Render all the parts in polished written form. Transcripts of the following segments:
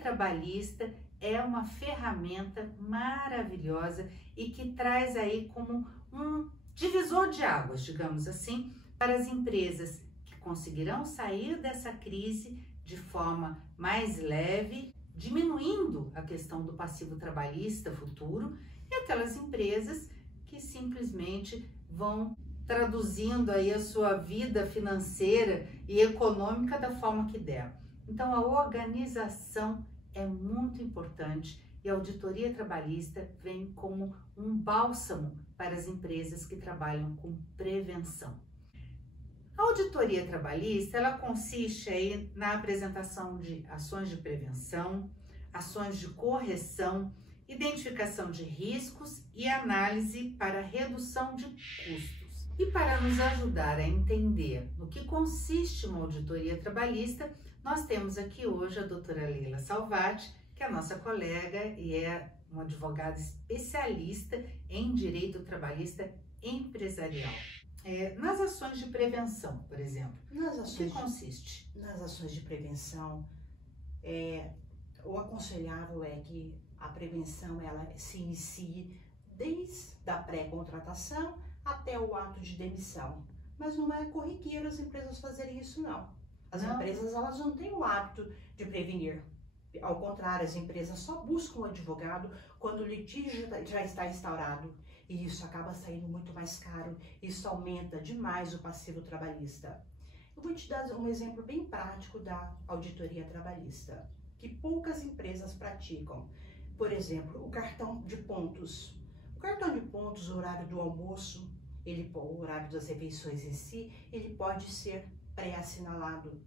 trabalhista é uma ferramenta maravilhosa e que traz aí como um divisor de águas, digamos assim, para as empresas que conseguirão sair dessa crise de forma mais leve, diminuindo a questão do passivo trabalhista futuro, e aquelas empresas que simplesmente vão traduzindo aí a sua vida financeira e econômica da forma que der. Então, a organização é muito importante e a auditoria trabalhista vem como um bálsamo para as empresas que trabalham com prevenção. A auditoria trabalhista, ela consiste aí na apresentação de ações de prevenção, ações de correção, identificação de riscos e análise para redução de custos. E para nos ajudar a entender no que consiste uma auditoria trabalhista, nós temos aqui hoje a doutora Leila Salvati, que é a nossa colega e é uma advogada especialista em direito trabalhista empresarial. Nas ações de prevenção, por exemplo, o que consiste? Nas ações de prevenção, o aconselhável é que a prevenção ela se inicie desde a pré-contratação até o ato de demissão. Mas não é corriqueiro as empresas fazerem isso, não. As empresas elas não têm o hábito de prevenir. Ao contrário, as empresas só buscam um advogado quando o litígio já está instaurado. E isso acaba saindo muito mais caro. Isso aumenta demais o passivo trabalhista. Eu vou te dar um exemplo bem prático da auditoria trabalhista, que poucas empresas praticam. Por exemplo, o cartão de pontos. O cartão de pontos, o horário do almoço, o horário das refeições em si, ele pode ser pré-assinalado.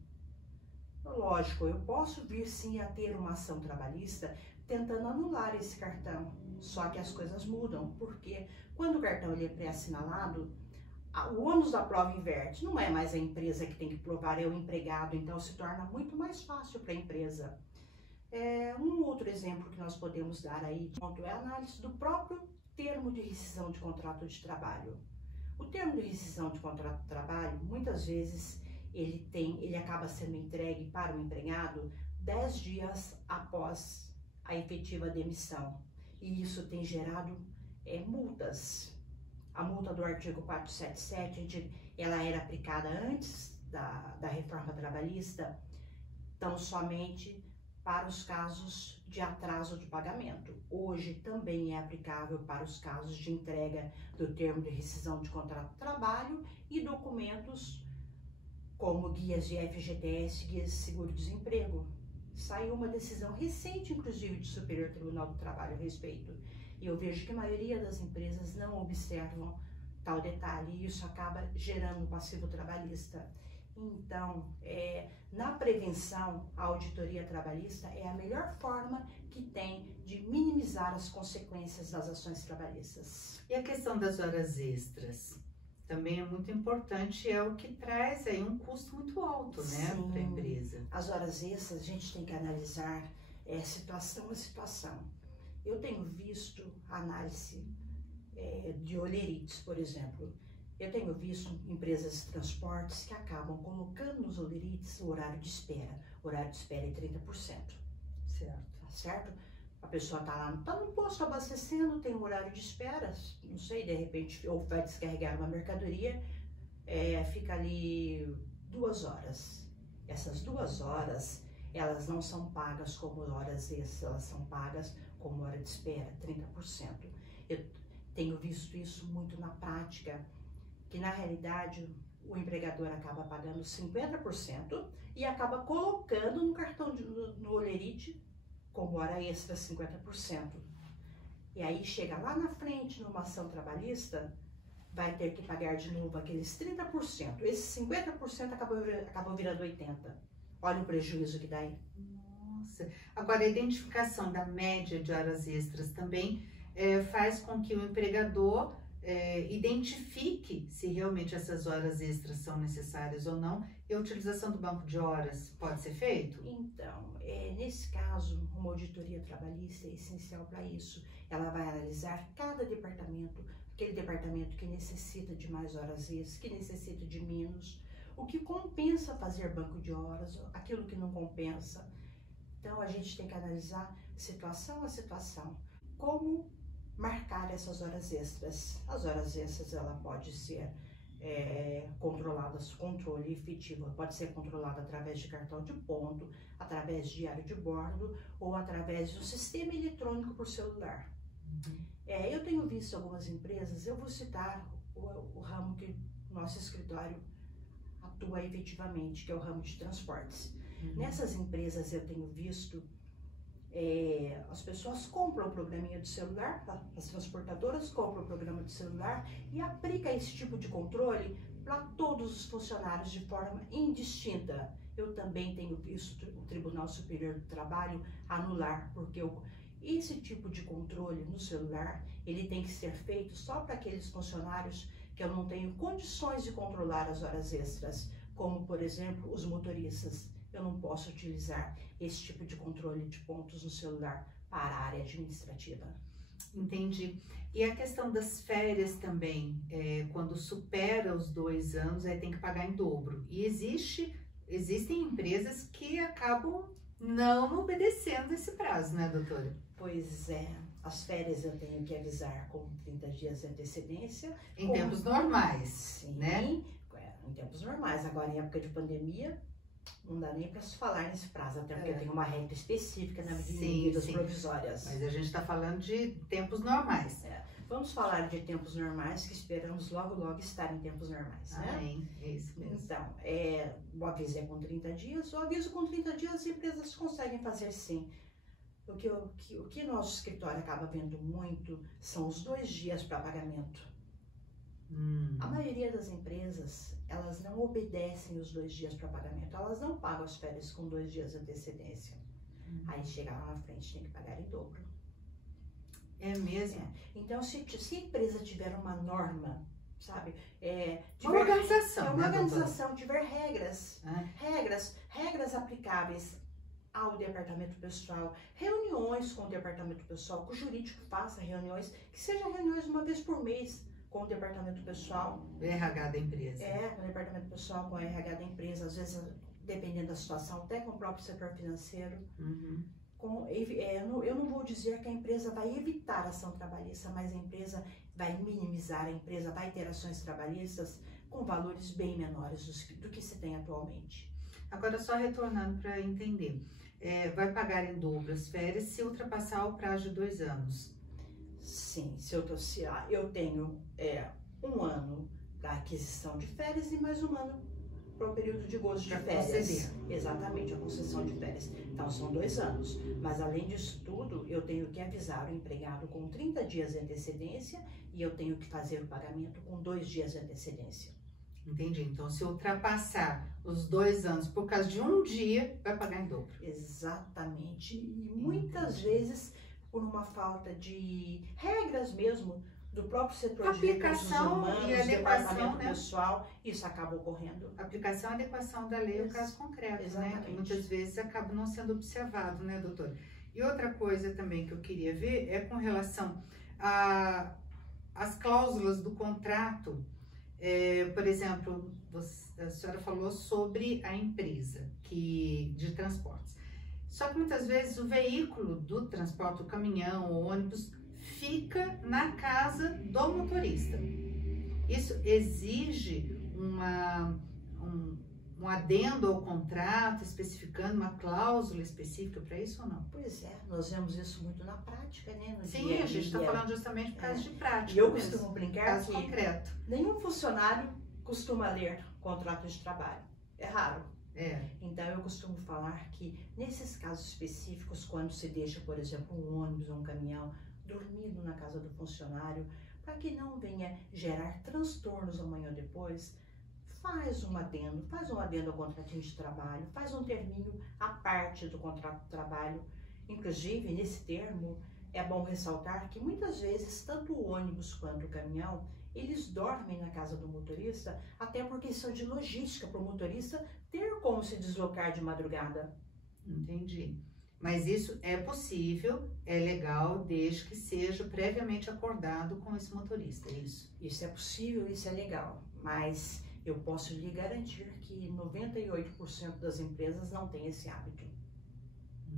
Lógico, eu posso vir sim a ter uma ação trabalhista tentando anular esse cartão, só que as coisas mudam, porque quando o cartão ele é pré-assinalado, o ônus da prova inverte, não é mais a empresa que tem que provar, é o empregado, então se torna muito mais fácil para a empresa. Um outro exemplo que nós podemos dar aí é a análise do próprio termo de rescisão de contrato de trabalho. O termo de rescisão de contrato de trabalho, muitas vezes, ele acaba sendo entregue para o empregado 10 dias após a efetiva demissão. E isso tem gerado multas. A multa do artigo 477, ela era aplicada antes da reforma trabalhista, tão somente para os casos de atraso de pagamento. Hoje também é aplicável para os casos de entrega do termo de rescisão de contrato de trabalho e documentos como guias de FGTS, guias de seguro-desemprego. Saiu uma decisão recente, inclusive, do Superior Tribunal do Trabalho a respeito. E eu vejo que a maioria das empresas não observam tal detalhe e isso acaba gerando um passivo trabalhista. Então, na prevenção, a auditoria trabalhista é a melhor forma que tem de minimizar as consequências das ações trabalhistas. E a questão das horas extras? Também é muito importante, é o que traz aí um custo muito alto, né, para a empresa. As horas extras a gente tem que analisar situação a situação. Eu tenho visto análise de olerites, por exemplo. Eu tenho visto empresas de transportes que acabam colocando nos olerites o horário de espera. O horário de espera é 30%. Certo. Tá certo? A pessoa tá no posto abastecendo, tem um horário de espera, não sei, de repente, ou vai descarregar uma mercadoria, fica ali 2 horas. Essas 2 horas, elas não são pagas como horas extras, elas são pagas como hora de espera, 30%. Eu tenho visto isso muito na prática, que na realidade o empregador acaba pagando 50% e acaba colocando no cartão, no olerite, como hora extra 50%. E aí chega lá na frente, numa ação trabalhista, vai ter que pagar de novo aqueles 30%. Esses 50% acabam virando 80%. Olha o prejuízo que dá aí. Nossa! Agora, a identificação da média de horas extras também faz com que o empregador identifique se realmente essas horas extras são necessárias ou não, e a utilização do banco de horas pode ser feito? Então, nesse caso, uma auditoria trabalhista é essencial para isso. Ela vai analisar cada departamento, aquele departamento que necessita de mais horas extras, que necessita de menos, o que compensa fazer banco de horas, aquilo que não compensa. Então a gente tem que analisar situação a situação. Como marcar essas horas extras? As horas extras, ela pode ser controladas, controle efetivo, pode ser controlada através de cartão de ponto, através de diário de bordo ou através de um sistema eletrônico por celular. Eu tenho visto algumas empresas, eu vou citar o ramo que nosso escritório atua efetivamente, que é o ramo de transportes. Nessas empresas eu tenho visto as pessoas compram o programinha do celular, as transportadoras compram o programa do celular e aplicam esse tipo de controle para todos os funcionários de forma indistinta. Eu também tenho visto o Tribunal Superior do Trabalho anular, porque esse tipo de controle no celular, ele tem que ser feito só para aqueles funcionários que eu não tenho condições de controlar as horas extras, como, por exemplo, os motoristas. Eu não posso utilizar esse tipo de controle de pontos no celular para a área administrativa. Entendi. E a questão das férias também, quando supera os 2 anos, aí tem que pagar em dobro. E existem empresas que acabam não obedecendo esse prazo, né, doutora? Pois é, as férias eu tenho que avisar com 30 dias de antecedência. Em tempos normais, sim, né? Em tempos normais. Agora, em época de pandemia, não dá nem para se falar nesse prazo, até porque tem uma regra específica na medidas provisórias. Mas a gente está falando de tempos normais. Vamos falar de tempos normais, que esperamos logo, logo estar em tempos normais, né? Amém, é isso mesmo. Então, o aviso é com 30 dias, o aviso com 30 dias as empresas conseguem fazer sim. O que nosso escritório acaba vendo muito são os 2 dias para pagamento. A maioria das empresas, elas não obedecem os 2 dias para pagamento, elas não pagam as férias com 2 dias de antecedência. Aí chega lá na frente, tem que pagar em dobro. É mesmo? Então, se a empresa tiver uma norma, sabe? Uma organização, uma né, organização, tiver regras aplicáveis ao departamento pessoal, reuniões com o departamento pessoal, que o jurídico faça reuniões, que sejam reuniões uma vez por mês com o departamento pessoal. O RH da empresa. Com o departamento pessoal, com o RH da empresa, às vezes, dependendo da situação, até com o próprio setor financeiro. Eu não vou dizer que a empresa vai evitar a ação trabalhista, mas a empresa vai minimizar, a empresa vai ter ações trabalhistas com valores bem menores do que se tem atualmente. Agora, só retornando para entender, vai pagar em dobro as férias se ultrapassar o prazo de 2 anos? Sim, se eu tenho 1 ano para aquisição de férias e mais 1 ano para o período de gozo de férias. Conceder. Exatamente, a concessão de férias. Então, são 2 anos. Mas, além disso tudo, eu tenho que avisar o empregado com 30 dias de antecedência e eu tenho que fazer o pagamento com 2 dias de antecedência. Entendi. Então, se ultrapassar os 2 anos por causa de 1 dia, vai pagar em dobro. Exatamente. E muitas vezes, por uma falta de regras mesmo, do próprio setor de recursos humanos, e departamento pessoal, isso acaba ocorrendo. Aplicação e adequação da lei ao caso concreto, Exatamente. né? Que muitas vezes acaba não sendo observado, né, doutora? E outra coisa também que eu queria ver é com relação às cláusulas do contrato. Por exemplo, a senhora falou sobre a empresa de transportes. Só que muitas vezes o veículo do transporte, o caminhão, o ônibus, fica na casa do motorista. Isso exige um adendo ao contrato, especificando uma cláusula específica para isso ou não? Pois é, nós vemos isso muito na prática, né? Sim, a gente está falando justamente por causa de prática. E eu costumo brincar caso que concreto. Nenhum funcionário costuma ler contrato de trabalho. É raro. Então, eu costumo falar que, nesses casos específicos, quando se deixa, por exemplo, um ônibus ou um caminhão dormindo na casa do funcionário, para que não venha gerar transtornos amanhã ou depois, faz um adendo ao contratinho de trabalho, faz um terminho à parte do contrato de trabalho. Inclusive, nesse termo, é bom ressaltar que muitas vezes, tanto o ônibus quanto o caminhão, eles dormem na casa do motorista, até por questão de logística para o motorista ter como se deslocar de madrugada. Entendi. Mas isso é possível, é legal, desde que seja previamente acordado com esse motorista, é isso? Isso é possível, isso é legal, mas eu posso lhe garantir que 98% das empresas não têm esse hábito.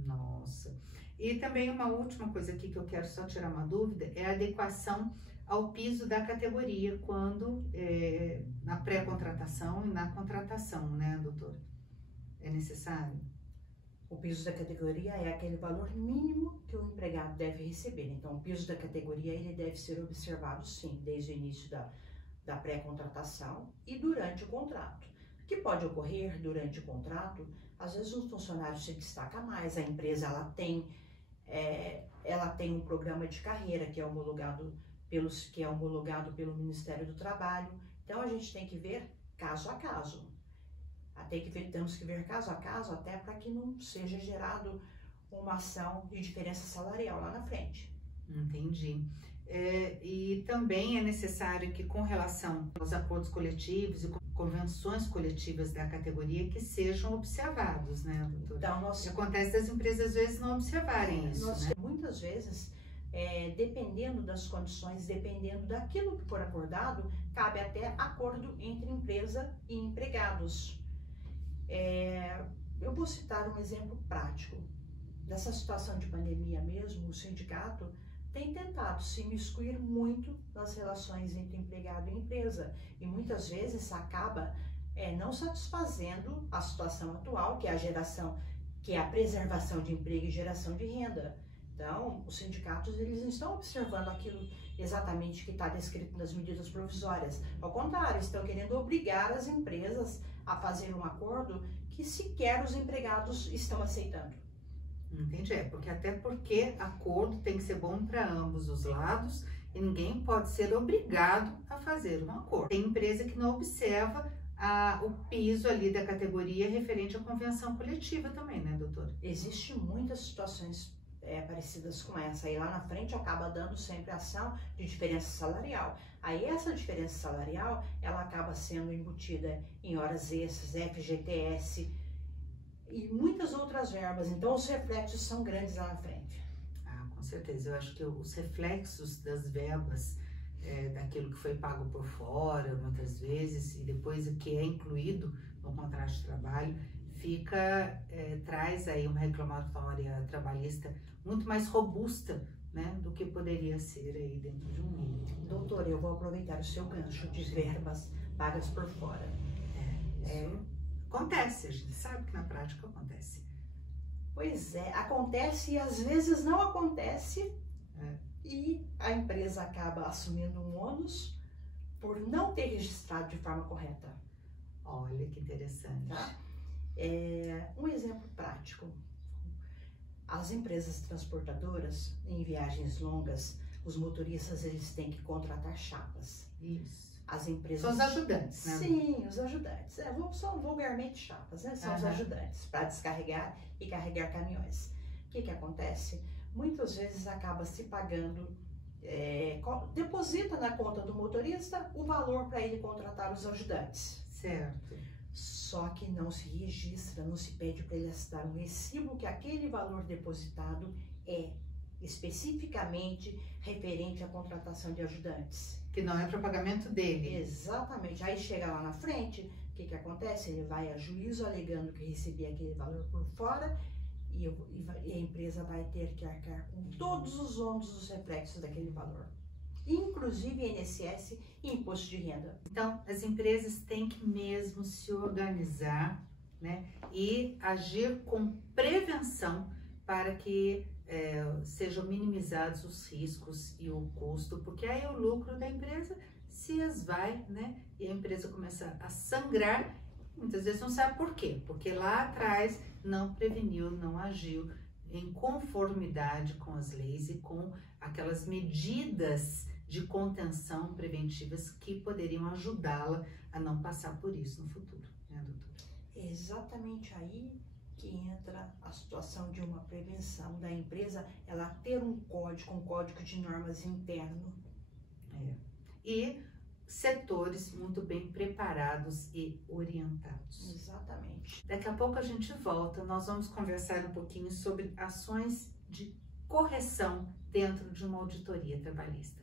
Nossa. E também uma última coisa aqui que eu quero só tirar uma dúvida é a adequação ao piso da categoria quando na pré-contratação e na contratação, né, doutora? É necessário? O piso da categoria é aquele valor mínimo que o empregado deve receber. Então, o piso da categoria ele deve ser observado, sim, desde o início da pré-contratação e durante o contrato. O que pode ocorrer durante o contrato, às vezes um funcionário se destaca mais, a empresa ela tem um programa de carreira que é homologado pelo Ministério do Trabalho. Então, a gente tem que ver caso a caso. Temos que ver caso a caso até para que não seja gerado uma ação de diferença salarial lá na frente. Entendi. E também é necessário que, com relação aos acordos coletivos e convenções coletivas da categoria, que sejam observados, né, doutora? Então, acontece das empresas, às vezes, não observarem isso, né? Muitas vezes, dependendo das condições, dependendo daquilo que for acordado, cabe até acordo entre empresa e empregados. Eu vou citar um exemplo prático. Nessa situação de pandemia mesmo, o sindicato tem tentado se imiscuir muito nas relações entre empregado e empresa e muitas vezes acaba não satisfazendo a situação atual, que é a preservação de emprego e geração de renda. Então, os sindicatos eles não estão observando aquilo exatamente que está descrito nas medidas provisórias. Ao contrário, estão querendo obrigar as empresas a fazer um acordo que sequer os empregados estão aceitando. Entendi, porque acordo tem que ser bom para ambos os lados e ninguém pode ser obrigado a fazer um acordo. Tem empresa que não observa o piso ali da categoria referente à convenção coletiva também, né, doutora? Existem muitas situações parecidas com essa, e lá na frente acaba dando sempre ação de diferença salarial. Aí essa diferença salarial, ela acaba sendo embutida em horas extras, FGTS e muitas outras verbas, então os reflexos são grandes lá na frente. Com certeza, eu acho que os reflexos das verbas, daquilo que foi pago por fora, muitas vezes, e depois o que é incluído no contrato de trabalho, traz aí uma reclamatória trabalhista muito mais robusta, né, do que poderia ser aí dentro de um mínimo. Doutora, eu vou aproveitar o seu gancho de verbas pagas por fora. Isso acontece, a gente sabe que na prática acontece. Pois é, acontece e às vezes não acontece e a empresa acaba assumindo um ônus por não ter registrado de forma correta. Olha que interessante. Tá? Um exemplo prático. As empresas transportadoras, em viagens longas, os motoristas eles têm que contratar chapas. Isso. As empresas... São os ajudantes, né? Sim, os ajudantes. São vulgarmente chapas, né? São os ajudantes para descarregar e carregar caminhões. O que acontece? Muitas vezes acaba se pagando, deposita na conta do motorista o valor para ele contratar os ajudantes. Certo. Só que não se registra, não se pede para ele assinar um recibo que aquele valor depositado é especificamente referente à contratação de ajudantes. Que não é para pagamento dele. Exatamente. Aí chega lá na frente, o que acontece? Ele vai a juízo alegando que recebia aquele valor por fora e a empresa vai ter que arcar com todos os ônus dos reflexos daquele valor. Inclusive INSS e imposto de renda. Então, as empresas têm que mesmo se organizar, né, e agir com prevenção para que sejam minimizados os riscos e o custo, porque aí o lucro da empresa se esvai, né, e a empresa começa a sangrar, muitas vezes não sabe por quê, porque lá atrás não preveniu, não agiu em conformidade com as leis e com aquelas medidas de contenção preventivas que poderiam ajudá-la a não passar por isso no futuro, né, doutora? É exatamente aí que entra a situação de uma prevenção da empresa, ela ter um código de normas interno. E setores muito bem preparados e orientados. Exatamente. Daqui a pouco a gente volta, nós vamos conversar um pouquinho sobre ações de correção dentro de uma auditoria trabalhista.